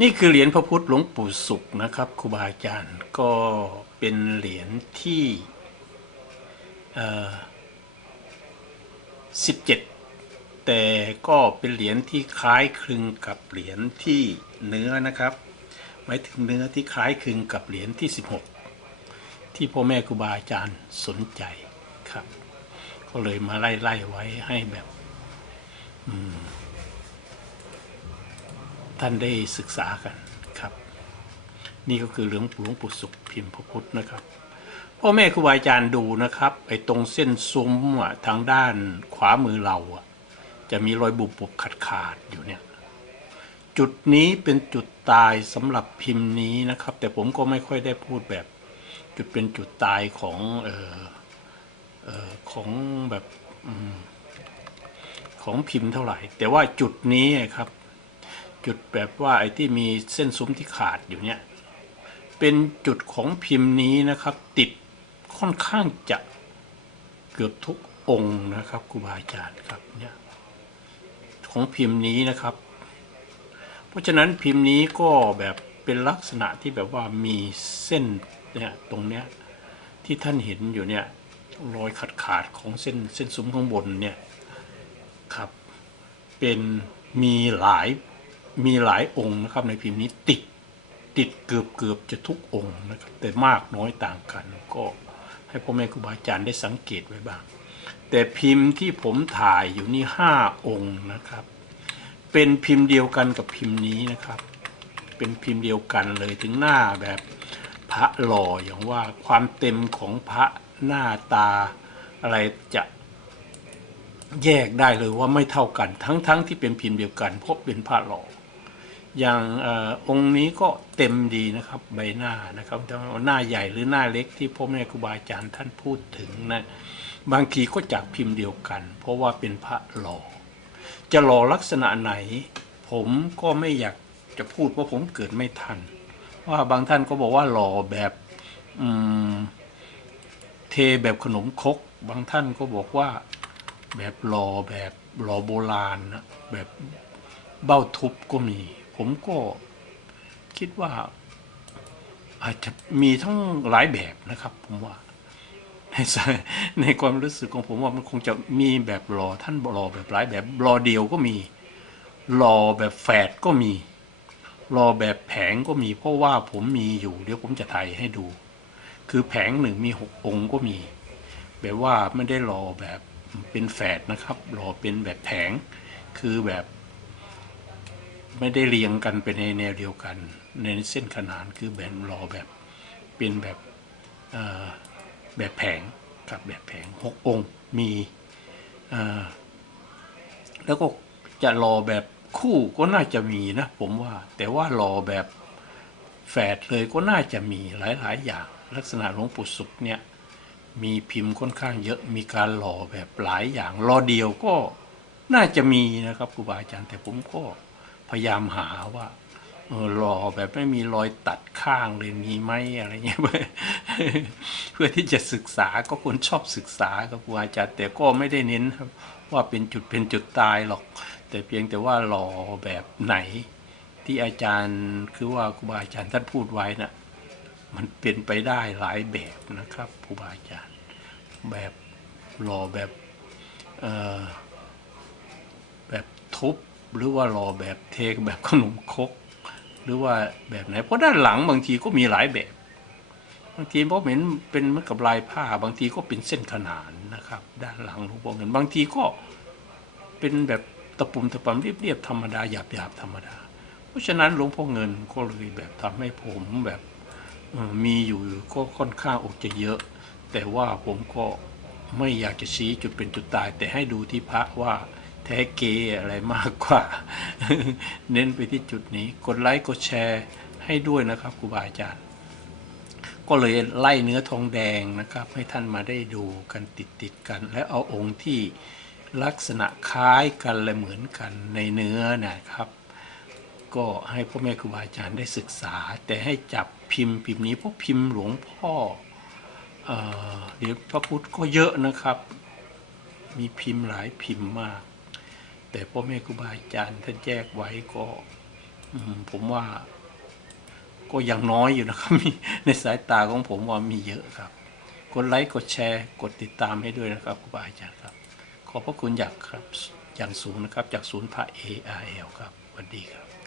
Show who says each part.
Speaker 1: นี่คือเหรียญพระพุทธหลวงปู่สุขนะครับครูบาอาจารย์ก็เป็นเหรียญที่สิบเจ็ดแต่ก็เป็นเหรียญที่คล้ายคลึงกับเหรียญที่เนื้อนะครับหมายถึงเนื้อที่คล้ายคลึงกับเหรียญที่ 16 ที่พ่อแม่ครูบาอาจารย์สนใจครับ ก็เลยมาไล่ไล่ไว้ให้แบบ ท่านได้ศึกษากันครับ นี่ก็คือเหลืองหลวงปู่สุขพิมพ์พระพุทธนะครับพ่อแม่ครูบาอาจารย์ดูนะครับไอ้ตรงเส้นซุ้มอะทางด้านขวามือเราอะจะมีรอยบุบบุบขาดขาดอยู่เนี่ยจุดนี้เป็นจุดตายสำหรับพิมพ์นี้นะครับ แต่ผมก็ไม่ค่อยได้พูดแบบ จุดเป็นจุดตายของเออเออของแบบอของพิมพ์เท่าไหร่ แต่ว่าจุดนี้ครับ จุดแบบว่าไอ้ที่มีเส้นซุ้มที่ขาดอยู่เนี่ย เป็นจุดของพิมพ์นี้นะครับ ติดค่อนข้างจะเกือบทุกองค์นะครับครูบาอาจารย์ครับเนี่ยของพิมพ์นี้นะครับ เพราะฉะนั้นพิมพ์นี้ก็แบบเป็นลักษณะที่แบบว่ามีเส้นเนี่ยตรงเนี้ยที่ท่านเห็นอยู่เนี่ยรอยขาดขาดของเส้นเส้นซุ้มข้างบนเนี่ยครับ เป็นมีหลาย มีหลายองค์นะครับในพิมพ์นี้ติดติดเกือบเกือบจะทุกองค์นะครับแต่มากน้อยต่างกัน ก็ให้พ่อแม่ครูบาอาจารย์ได้สังเกตไว้บ้าง แต่พิมพ์ที่ผมถ่ายอยู่นี่ห้าองค์นะครับ เป็นพิมพ์เดียวกันกับพิมพ์นี้นะครับ เป็นพิมพ์เดียวกันเลยถึงหน้าแบบพระหล่ออย่างว่าความเต็มของพระหน้าตาอะไรจะแยกได้เลยว่าไม่เท่ากัน ทั้งๆทที่เป็นพิมพ์เดียวกันเพราะเป็นพระหล่อ อย่างอองค์นี้ก็เต็มดีนะครับใบหน้านะครับแต่ว่าหน้าใหญ่หรือหน้าเล็กที่พ่อแม่ครูบาอาจารย์ท่านพูดถึงนะบางทีก็จากพิมพ์เดียวกัน เพราะว่าเป็นพระหล่อจะหล่อลักษณะไหน ผมก็ไม่อยากจะพูดเพราะผมเกิดไม่ทัน ว่าบางท่านก็บอกว่าหล่อแบบเทแบบขนมคก บางท่านก็บอกว่าแบบหล่อแบบหล่อโบราณนะแบบเบ้าทุบก็มี ผมก็คิดว่า อาจจะมีทั้งหลายแบบนะครับ ผมว่า ในในความรู้สึกของผมว่ามันคงจะมีแบบรอท่านรอแบบหลายแบบรอเดียวก็มีรอแบบแฝดก็มีรอแบบแผงก็มี เพราะว่าผมมีอยู่เดี๋ยวผมจะถ่ายให้ดู คือแผงหนึ่งมีหกองค์ก็มี แบบว่าไม่ได้รอแบบเป็นแฝดนะครับรอเป็นแบบแผง คือแบบ ไม่ได้เรียงกันเป็นในแนวเดียวกัน ในเส้นขนานคือแบบรอแบบเป็นแบบแบบแผงกับแบบแผงหกองค์มีแล้วก็จะรอแบบคู่ก็น่าจะมีนะผมว่า แต่ว่ารอแบบแฝดเลยก็น่าจะมีหลายๆ อย่าง ลักษณะหลวงปู่สุขเนี่ยมีพิมพ์ค่อนข้างเยอะมีการหล่อแบบหลายอย่างรอเดียวก็น่าจะมีนะครับครูบาอาจารย์แต่ผมก็ ยายามหาว่าเออหล่อแบบไม่มีรอยตัดข้างเลยมีไหมอะไรเงี้ยเพื่อที่จะศึกษาก็คนชอบศึกษากับครูอาจารย์แต่ก็ไม่ได้เน้นว่าเป็นจุดเป็นจุดตายหรอก แต่เพียงแต่ว่าหล่อแบบไหน ที่อาจารย์คือว่าครูบาอาจารย์ท่านพูดไว้นะ่ะมันเป็นไปได้หลายแบบนะครับครูบาอาจารย์แบบหล่อแบบแบบทุบ หรือว่ารอแบบเทกแบบขนมคก หรือว่าแบบไหน เพราะด้านหลังบางทีก็มีหลายแบบ บางทีเพราะเห็นเป็นเหมือนกับลายผ้า บางทีก็เป็นเส้นขนานนะครับ ด้านหลังหลวงพ่อเงินบางทีก็เป็นแบบตะปุ่มตะปำเรียบๆธรรมดาหยาบๆธรรมดา เพราะฉะนั้นหลวงพ่อเงินก็เลยแบบทำให้ผมแบบมีอยู่ก็ค่อนข้างอกจะเยอะ แต่ว่าผมก็ไม่อยากจะชี้จุดเป็นจุดตาย แต่ให้ดูที่พระว่า แท้เกอะไรมากกว่า เน้นไปที่จุดนี้ กดไลค์กดแชร์ให้ด้วยนะครับครูบาอาจารย์ ก็เลยไล่เนื้อทองแดงนะครับ ให้ท่านมาได้ดูกันติดติดกัน และเอาองค์ที่ลักษณะคล้ายกันและเหมือนกันในเนื้อนะครับ ก็ให้พ่อแม่ครูบาอาจารย์ได้ศึกษา แต่ให้จับพิมพ์พิมพ์นี้เพราะพิมพ์หลวงพ่อเดี๋ยวพระพุทธก็เยอะนะครับ มีพิมพ์หลายพิมพ์มาก แต่พ่อแม่ครูบาอาจารย์ท่านแยกไว้ก็ผมว่าก็ยังน้อยอยู่นะครับมีในสายตาของผมว่ามีเยอะครับ กดไลค์กดแชร์ กดติดตามให้ด้วยนะครับครูบาอาจารย์ครับ ขอบพระคุณอย่างครับอย่างสูงนะครับ จากศูนย์พระ ARL ครับสวัสดีครับ